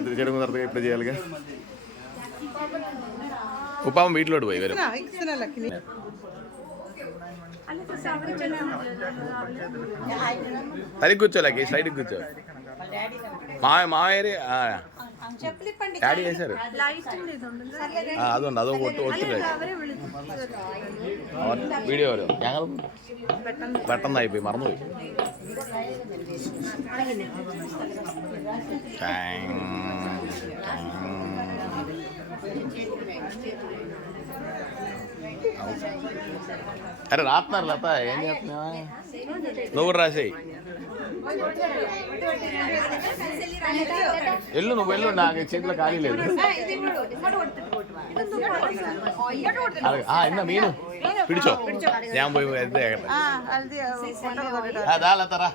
തിരിച്ചെടുക്കുന്ന ఇప్పుడు చేయాలిగా ഉപ്പാവൻ വീട്ടിലോട്ട് പോയി വരും సరిగ్గా కూర్చోలేక సైడ్కి కూర్చో మావేరి డాడీ చేశారు അതുണ്ട് അത് ഒത്തിരി വീഡിയോ ഞങ്ങൾ പെട്ടെന്നായിപ്പോയി മറന്നുപോയി అరే రాస్తున్నారు లత ఏం చేస్తున్నావా నువ్వు కూడా రాసేయి వెళ్ళు నువ్వు వెళ్ళు నాకు చేతిలో ఖాళీ లేదు ఇన్నా మీను పిడిచో ഞാൻ പോയി దా లతరా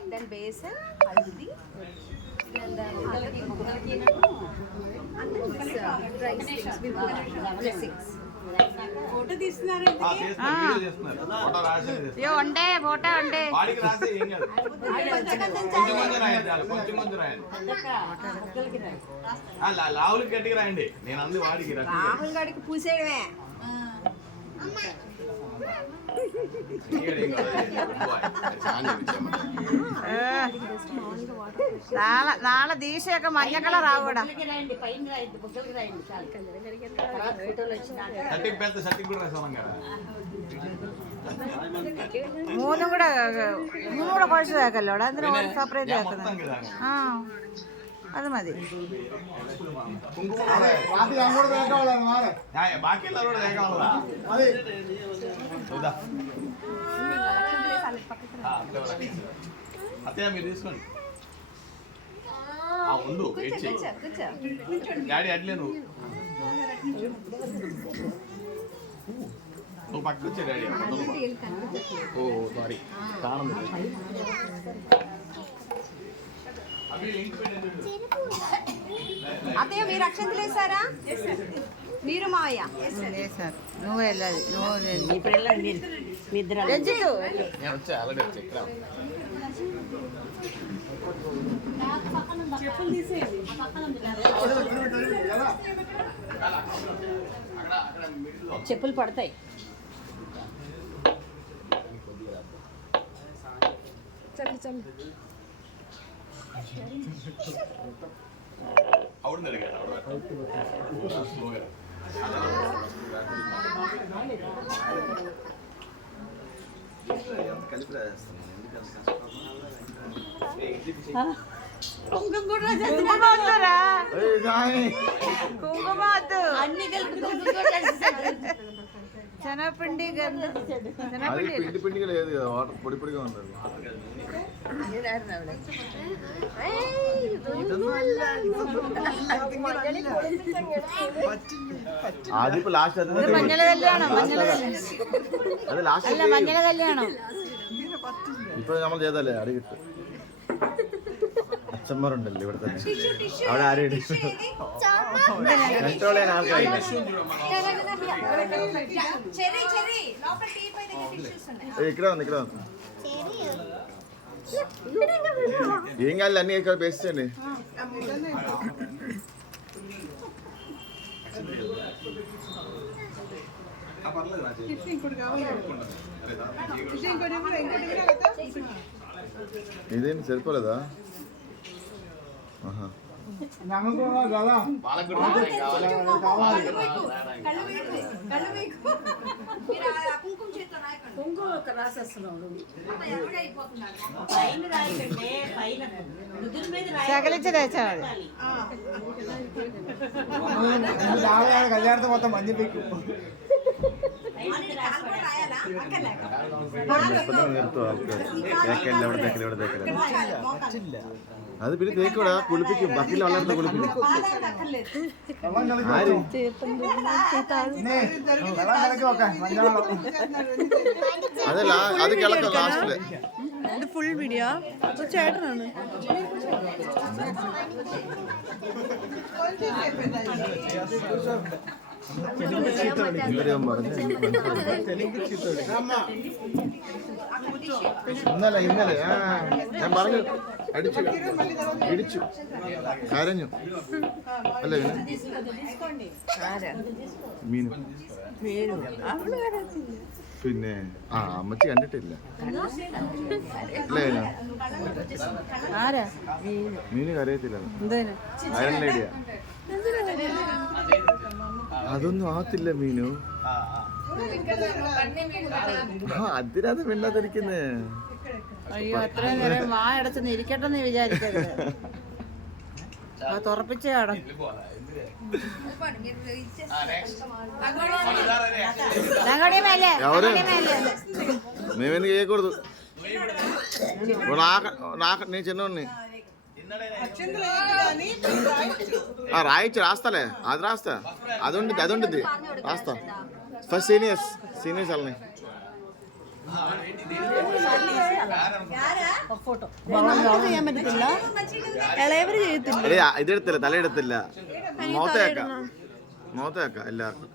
ఫోటో తీస్తున్నారు ఫోటో ఉండే లావులకి గట్టిగా రాయండి నేను అంది వాడికి రాహుల్ గారికి పూసేయడమే నాളെ దీశాక మధ్య కలర్ రావడా മൂന്നും കൂടെ കുഴച്ചതാക്കല്ലോടാ എന്തിനാ സെപ്പറേറ്റ് ആക്കുന്നത് അത് മതി అత్తయ్య మీరు తీసుకోండి ఉండు డాడీ అట్లే నువ్వు పక్కకు వచ్చా డాడీ ఓ సారీ కారణం అత్తయ్య మీరు అక్షంతలు వేసారా మీరు మావయ్య నువ్వు వెళ్ళాలి వచ్చా ఆల్రెడీ వచ్చా ఇక్కడ చెప్పులు పడతాయి అവിടുന്ന് എടുക്കാം అన్ని కలిపి శనగపిండి పిండి పిండిగా లేదు కదా వాటర్ పొడి పొడిగా ఉంటుంది ആദ്യം ലാസ്റ്റ് മഞ്ഞള കല്യാണം അത് ലാസ്റ്റ് മഞ്ഞള കല്യാണം ഇപ്പൊ നമ്മൾ ചെയ്തല്ലേ അടി കിട്ടും അച്ഛന്മാരുണ്ടല്ലോ ഇവിടെ തന്നെ അവിടെ ആരും കൺട്രോൾ ചെയ്യാൻ ആൾക്കാരില്ല ఇక్కడ ఉంది ఏం కాదు అన్ని ఇక్కడ పేస్టండి ఇదేంటి సరిపోలేదా ശകലിച്ചതേച്ചാൽ കല്യാണത്തെ മൊത്തം മഞ്ഞപ്പിക്കും അത് പിന്നെ തേക്കൂടാ കുളിപ്പിക്കും ബക്കിൽ വളർന്ന് കുളിപ്പിക്കും അതല്ല അത് കിളക്കാം ലാസ്റ്റില് ഫുൾ വീഡിയോ ചേട്ടനാണ് ഇന്ദ്രിയം പറഞ്ഞു ഇന്നലെ ഞാൻ പറഞ്ഞു അടിച്ചു ഇടിച്ചു കരഞ്ഞു അല്ലേ മീനു പിന്നെ അമ്മച്ചി കണ്ടിട്ടില്ല അല്ലേ മീന് കരയത്തില്ല അയൺ ലേഡിയാ അതൊന്നും ആത്തില്ല മീനു അതിനകത്ത് മിണ്ടാതിരിക്കുന്നേ അയ്യോ അത്രയും നേരം വാ അടച്ചെന്ന് ഇരിക്കട്ടെന്ന് വിചാരിക്കരുത് തുറപ്പിച്ചേ അടക്കും మేమేందుకు వేయకూడదు నీ చిన్నోడిని రాయొచ్చు రాస్తాలే అది రాస్తా అది ఉండిద్ది రాస్తా ఫస్ట్ సీనియర్స్ వాళ్ళని ഇതെടുത്തില്ല തലയെടുത്തില്ല മോത്തേക്ക എല്ലാവർക്കും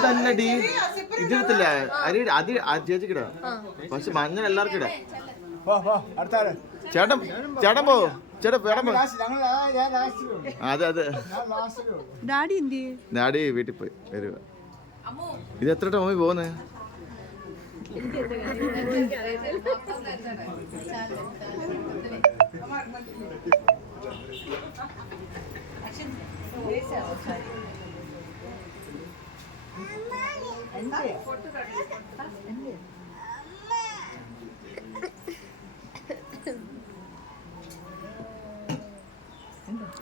അതല്ലടി ഇതെടുത്തില്ല അത് ചേച്ചിക്കിടാ പക്ഷെ മഞ്ഞൾ എല്ലാവർക്കും ഇടാം ചേട്ടൻ ചേട്ടൻ പോ അതെ ഡാഡി വീട്ടിൽ പോയി വരുക ഇത് എത്ര ടോമി പോകുന്നേ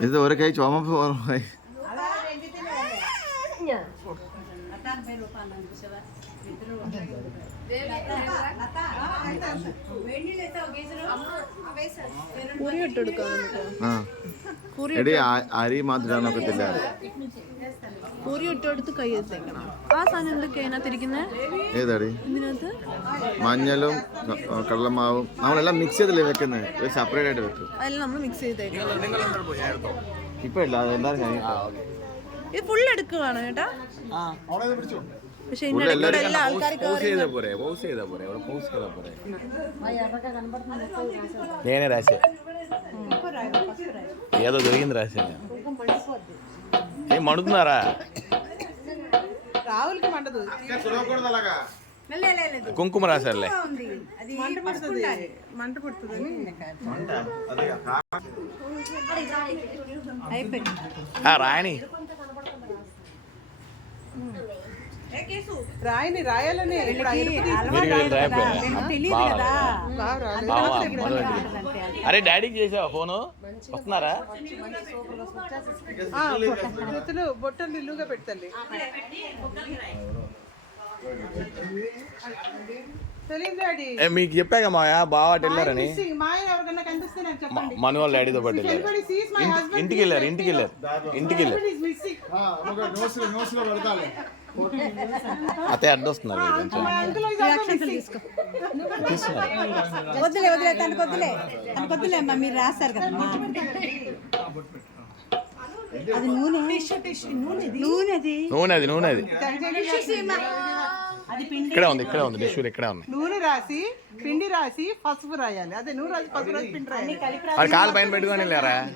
ഇത് ഒരു കൈ ചുമപ്പ് പോയി എടി അരി മാത്രം നോക്കത്തില്ല പൂരി ഇട്ടെടുത്ത് കൈ എത്തിക്കണം ആ സാധനം എന്തൊക്കെയാ അതിനകത്തിരിക്കുന്നത് ഏതാടി മഞ്ഞളും കടലമാവും നമ്മളെല്ലാം മിക്സ് ചെയ്തല്ലേ വെക്കുന്നത് ഒരു സെപ്പറേറ്റ് ആയിട്ട് വെക്കും അതെല്ലാം നമ്മൾ മിക്സ് ചെയ്തേക്കണം ഇപ്പൊ ഇല്ല അതെന്താ ഞാൻ ഇത് ഫുൾ എടുക്കുവാണ് കേട്ടാ പക്ഷെ నేనే రాశా ఏదో దొరికింది రాశా ఏం మండుతున్నారా రాహుల్కి మండదు కుంకుమ రాశారులే మంట పడుతుంది రాయని రాయాలని అరే డాడీకి చేసావా ఫోను వస్తున్నారా బొట్టలు నిల్లుగా పెట్టండి మీకు చెప్పాక మాయా బాగా అటు వెళ్ళారని మన వాళ్ళ డాడీతో పాటు వెళ్ళారు ఇంటికి వెళ్ళారు అత్తయ్య అడ్డొస్తున్నారు మీరు రాస్తారు కదా అది నూనెది ఇక్కడే ఉంది డిష్యూలు ఇక్కడే ఉంది నూనె రాసి పిండి రాసి పసుపు రాయాలి అదే నూనె రాసి పసుపు రాసి పిండి రాయాలి అది కాలు పైన పెట్టుకొని వెళ్ళారా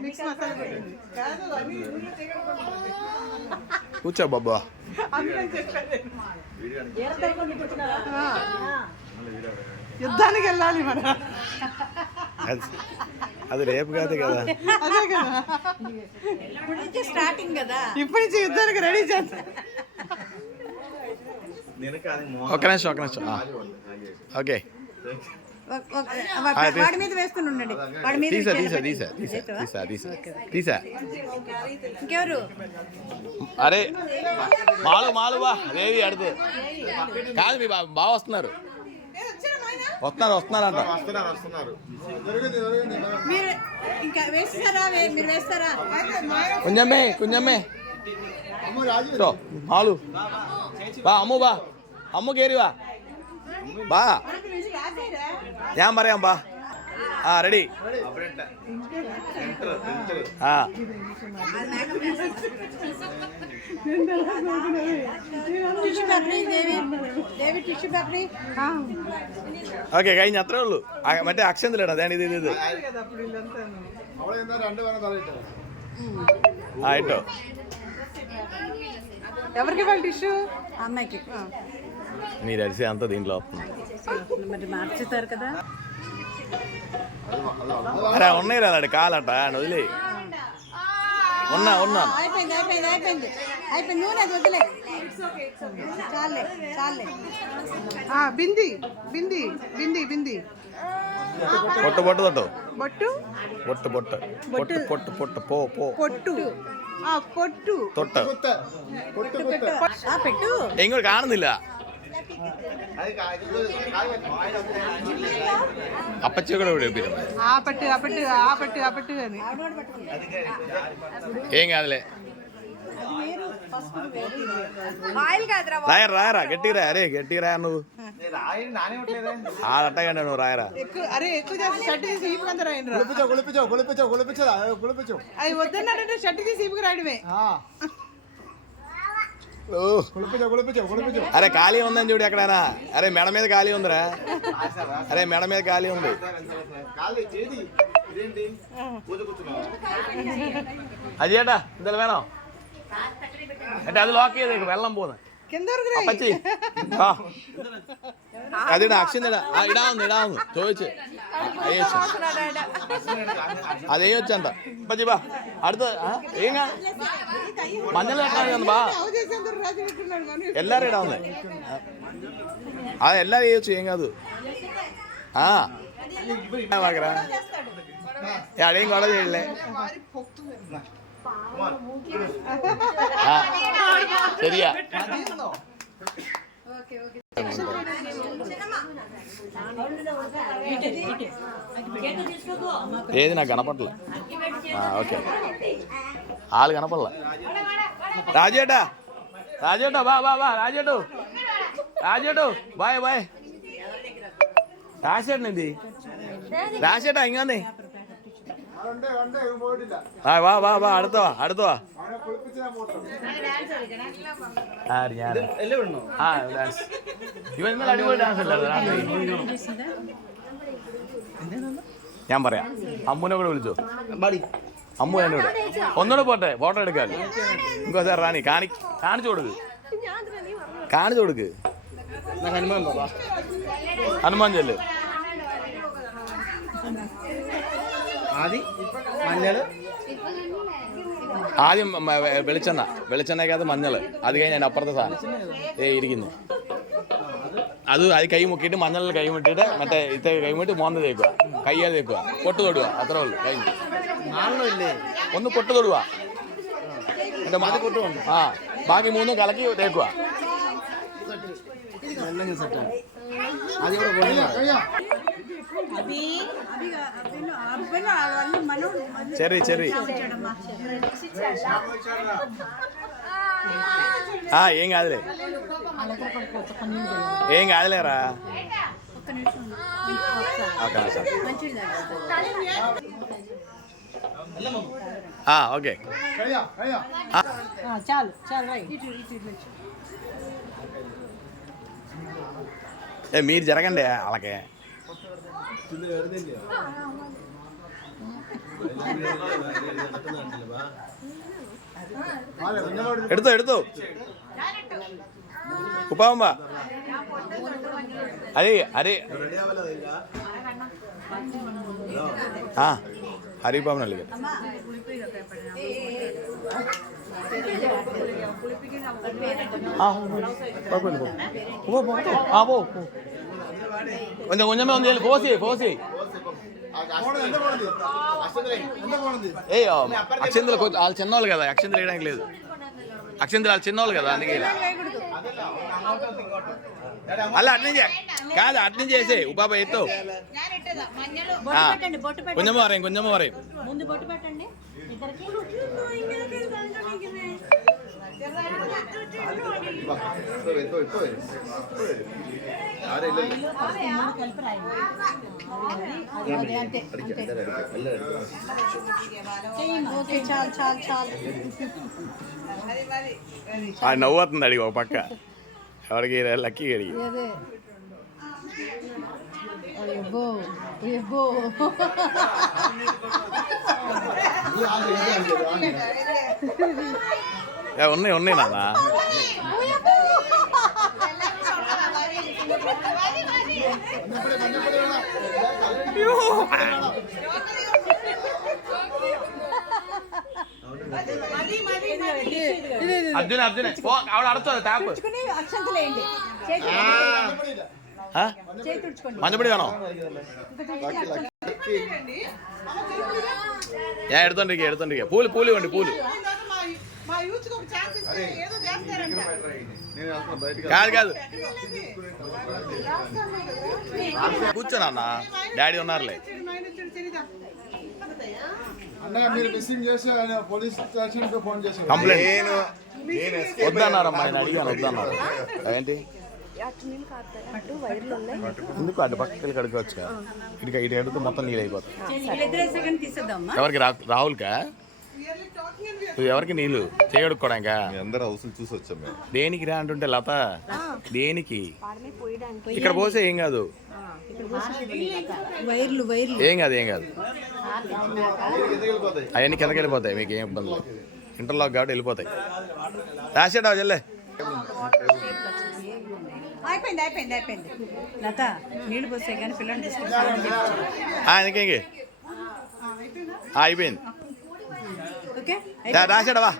మిక్స్ మసాలా పెట్టింది కూర్చో బాబా యుద్ధానికి వెళ్ళాలి మన అది రేపు కాదు కదా అదే కదా స్టార్టింగ్ కదా ఇప్పటి నుంచి యుద్ధానికి రెడీ చేస్తా ఒక నిమిషం ఓకే వాడి మీద వేస్తుండండి వాడి మీద తీసా ఇంకెవరు అరే మాలు బా దేవి అడుగు కాదు మీ బాగా వస్తున్నారు వస్తున్నారంట మీరు ఇంకా వేస్తారా మీరు వేస్తారా కొంచెమే మాలు బా అమ్ము కేరివా బా ఏం പറയാം బా రెడీ ഓക്കെ കഴിഞ്ഞ അത്രേ ഉള്ളൂ മറ്റേ അക്ഷന്തലേടാ അതാണ് ഇത് ഇത് ആയിട്ടോ ఎవరికి వాళ్ళ టిష్యూ అమ్మాయికి మీరు అరిసి అంతా దీంట్లో మరి మార్చుతారు కదా. అరే ఉన్నాయి రాడు కాలట వదిలే ఉన్నాను అయిపోయింది అయిపోయింది అయిపోయింది అయిపోయింది నూనె అది వదిలే చాలే చాలే బింది బింది బింది బింది పొట్టు పొట్టు తొట్టు బొట్టు పొట్టు పొట్టు పొట్టు పొట్టు పొట్టు పో పో పొట్టు పొట్టు തൊട്ട് పెట్టు എങ്ങോട്ട് കാണുന്നില്ല അപ്പച്ചക്കൂടെ വിളിപ്പിക്കുന്നു ఆపట్టు ఆపట్టు ఆపట్టు ఆపట్టు అని ఏం కాదులే ఆయిల్ కాదురా రాయరా గట్టిరా అరే గట్టిరా నువ్వు ఆడట్టగండి నువ్వు రాయరా ఎక్కువ అరే ఎక్కువ చేసి షర్ట్ తీసి ఈపుకంత రాయండి రా కులిపించు అది వద్దన్నాడంటే షర్ట్ తీసి ఈపుకు రాయడమే అరే ఖాళీ ఉందని చూడు ఎక్కడైనా అరే మెడ మీద ఖాళీ ఉందిరా అరే మెడ మీద ఖాళీ ఉంది అది ചേട്ടാ എന്തായാലും വേണോ എന്നിട്ട് അത് ലോക്ക് ചെയ്തേക്ക് വെള്ളം പോകുന്ന కింద వరకు రాయి അപ്പച്ചി അതിടാ അക്ഷന്തടാ ഇടാവുന്നു ചോദിച്ചു അതേ വെച്ചെന്താ അപ്പച്ചി ബാ അടുത്ത ഏങ്ങ മഞ്ഞൾ കെട്ടാൻ ബാ అవు చేసేందుకు రాజు పెట్టున్నాడు కానీ എല്ലാരും ഇടാവുന്നേ അത് എല്ലാരും ചെയ്യച്ചു ഏങ്ങ അത് വാക്കറാ അടയും കൊട ചെയ്യല്ലേ ശരിയാ ఏది నాకు కనపడలే ఓకే ఆళ్ళు కనపడలే రాజేటా బా రాజేటు బాయ్ రాసేటండి రాసేటా ఇంకోండి വാ അടുത്തവാ ഇവൻ ഇന്നലെ അടിപൊളി ഡാൻസ് അല്ലേ ഞാൻ പറയാം അമ്മുനെ കൂടെ വിളിച്ചോ അമ്മു എന്നോട് ഒന്നുകൂടെ പോട്ടെ ഫോട്ടോ എടുക്കാൻ ഇങ്ങോ സാർ റാണി കാണിച്ചു കൊടുക്ക് ഹനുമാൻ ചെല്ല് ആദ്യം വെളിച്ചെണ്ണയ്ക്കകത്ത് മഞ്ഞൾ അത് കഴിഞ്ഞ് അതിൻ്റെ അപ്പുറത്തെ സാധനം ഇരിക്കുന്നു അത് കൈ മുക്കിയിട്ട് മഞ്ഞളിൽ കൈ മുട്ടിയിട്ട് മറ്റേ ഇത്തെ കൈ മുട്ടി മോന്ത തേക്കുക കയ്യാൽ തേക്കുക പൊട്ട് തൊടുക അത്രേ ഉള്ളൂ കഴിഞ്ഞു ഒന്ന് പൊട്ട് തൊടുക എൻ്റെ ബാക്കി മൂന്നും കലക്കി തേക്കുക చెర్రీ ఏం కాదులేరా ఓకే మీరు జరగండి అలాగే എടുത്തോ ഉപ്പാവുമ്പ അരി ഹരിപ്പാവനല്ലേ കുഞ്ഞമ്മ ഒന്ന് പോസി ఏ అక్షంతలు వాళ్ళు చిన్నవాళ్ళు కదా అక్షంతలు వేయడానికి లేదు అక్షంతలు వాళ్ళు చిన్నవాళ్ళు కదా అందుకే అలా కాదు అట్నుంచి చేసే ఉపాప ఎత్తు కొంచెం వరే అదే అంతే ఓకే చాలు చాలు చాలు అది నవ్వుతుంది అడిగి ఒక పక్క ఎవరికి లక్కీ అడిగి అదే అయ్యబ్బో అయ్యబ్బో ఉన్నాయి ఉన్నాయి నాన్న అర్జున్ అర్జున్ ఆవిడ అడుగుతుంది తాపు తుడుచుకుని అక్షంతలేయండి చేతి తుడుచుకోండి మంచపడి కాను ఎడుతుండ్రికి పూలు పూలు ఇవ్వండి పూలు మా యూత్ ఒక ఛాన్స్ ఇస్తే ఏదో చేస్తారంట. కాదు కాదు కూర్చోనన్నా డాడీ ఉన్నారులే అన్న మీరు మిస్సింగ్ చేసి ఆయన పోలీస్ స్టేషన్కి ఫోన్ చేశారు. కంప్లైంట్ వద్దన్నారమ్మా ఆయన అడిగాను వద్దన్నారు ఏంటి ఎందుకు అటు పక్కకి కడుకోవచ్చు ఇటు ఇటు కడితే మొత్తం నీళ్ళు అయిపోతుంది ఎవరికి రాహుల్కా ఎవరికి నీళ్ళు చేయడుకోవడానికా అందరూ హౌస్లు చూసి వచ్చాం మేము. దేనికి రా అంటుంటే లత దేనికి ఇక్కడ పోసే ఏం కాదు వైర్లు వైర్లు ఏం కాదు ఏం కాదు అవన్నీ కిందకి వెళ్ళిపోతాయి మీకు ఏం ఇబ్బంది లేదు ఇంటర్లాక్ కాబట్టి వెళ్ళిపోతాయి రాసేటా చెల్లె అయిపోయింది అయిపోయింది అయిపోయింది లత నీళ్ళు పోసే కానీ పిల్లల్ని ఇంకేంటి అయిపోయింది ఓకే రాసాడవా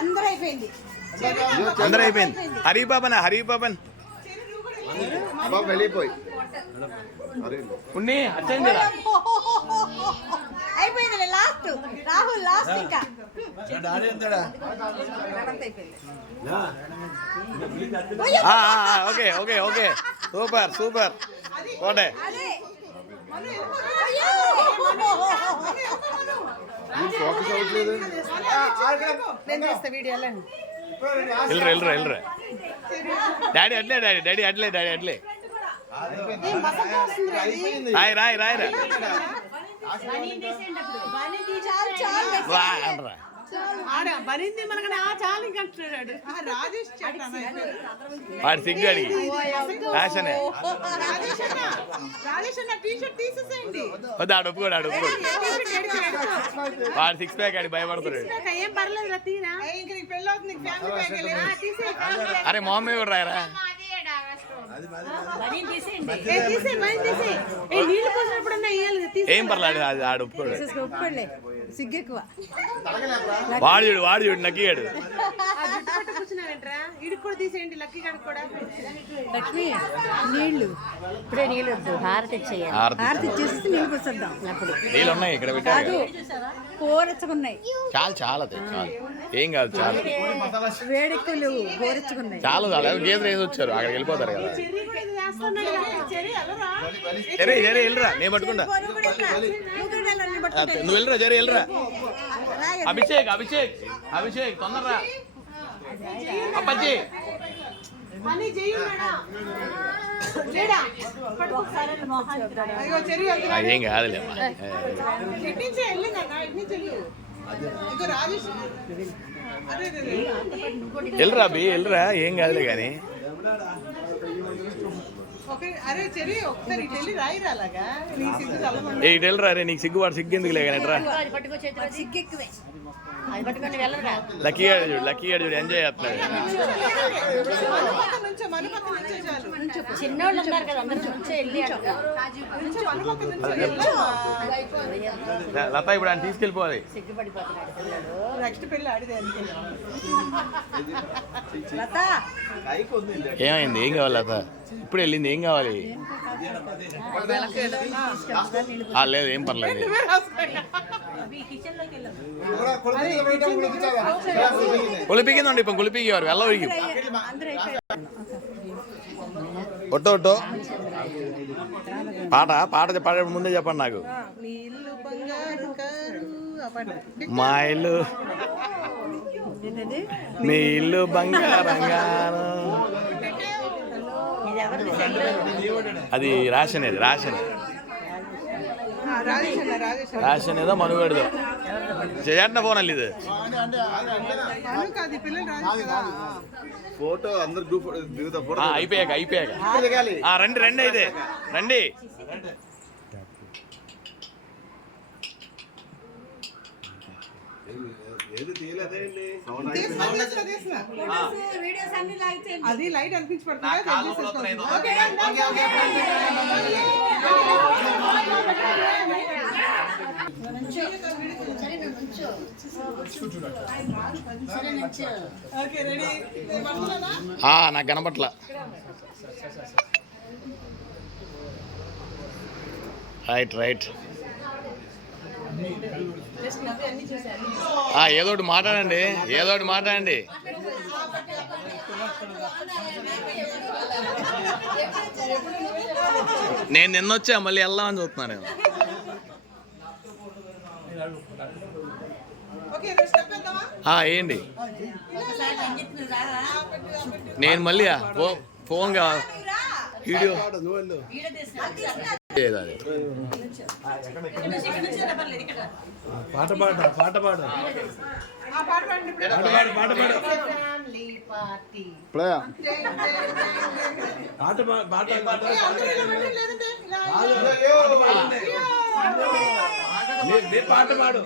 అందరూ అయిపోయింది అందరూ అయిపోయింది హరిబాబన్ బాబు వెళ్ళిపోయి ఉన్ని అటెండ్ అయిపోయింది లాస్ట్ రాహుల్ లాస్ట్ ఇంకా okay okay okay super super ఓటే ఫోకస్ అవ్వట్లేదు. నేను చేస్తా వీడియో వెళ్ళండి వెళ్ళరా డాడీ అట్లే రాయి రాయిరా బనింది మనకనే ఆ చాలు ఇంకా అంటున్నాడు రాజేష్ వాడు సిగ్గు అడిగి రాశనే రాజేష్ అన్న టీ షర్ట్ తీసేసేయండి వద్దు ఆడు ఒప్పుకోడు వాడు సిక్స్ ప్యాక్ ఆడి భయపడుతున్నాడు ఏం పర్లేదు తీరా ఇంక నీకు పెళ్ళి అవుతుంది ఫ్యామిలీ ప్యాక్ అరే మొహమ్మ కూడా రాయరా ఏం పర్లేదు అది ఆడు ఒప్పుకోడు ఒప్పుకోలే సిగ్గు ఎక్కువ వాడు చూడు నక్కిగాడు లక్ష్మి నీళ్లు ఇప్పుడే నీళ్ళు వద్దు హారతి ఇచ్చేయాలి హారతి ఇచ్చేసి నీళ్ళు పోసేద్దాం అప్పుడు నీళ్ళు ఉన్నాయి ఇక్కడ పెట్టారు కోరెచ్చుకున్నాయి చాలు ఏం కాదు చాలు వేడెక్కువ లేవు కోరెచ్చుకున్నాయి చాలు గేదెలు వేసి వచ్చారు అక్కడికి వెళ్ళిపోతారు కదా వెళ్ళరా నేను పట్టుకుంటా నువ్వు వెళ్ళరా వెళ్ళరా అభిషేక్ తొందరరా అప్పచ్చి ఏం కాదులే వెళ్ళరా బి వెళ్ళరా ఏం కాదులే కానీ ఇటు వెళ్ళరా రే నీకు సిగ్గువాడు సిగ్గు ఎందుకు లేకనేట్రా లక్కీ గారు చూడు ఎంజాయ్ చేస్తున్నాడు చిన్నోళ్ళు ఉన్నారు కదా అందరూ లత ఇప్పుడు ఆయన తీసుకెళ్ళిపోవాలి నెక్స్ట్ పెళ్ళి ఆడితే లత ఏమైంది ఏం కావాలి లత ఇప్పుడు వెళ్ళింది ఏం కావాలి లేదు ఏం పర్లేదు కులిపికిందండి ఇప్పుడు కులిపికేవారు వెళ్ళవరికి ఒట్టో పాట పాడే ముందే చెప్పండి నాకు మా ఇల్లు మీ ఇల్లు బంగారంగా అది రేషన్ రేషన్ రాజేష్ అన్న రాజేష్ రేషన్ ఏదో మనుగడదు చేయండి ఫోన్ అల్లి ఇది అను కాదు ఈ పిల్లలు రాజేష్ కదా ఫోటో అందరు గ్రూప్ దిగుతా ఫోటో అయిపోయాక రండి రండి అయితే రండి వీడియోస్ అన్ని లైక్ చేయండి. అది లైట్ అనిపించి నాకు కనపట్ల రైట్ ఏదోటి మాట్లాడండి నేను నిన్నొచ్చా మళ్ళీ వెళ్దామని చూస్తున్నాను నేను. ఏంటి నేను మళ్ళీ ఫోన్ వీడియో పాట పాడు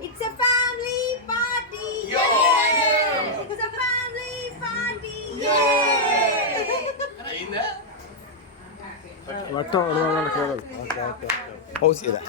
It's a family party. Yay! It's a family party. Yay! పౌస్ ఇదా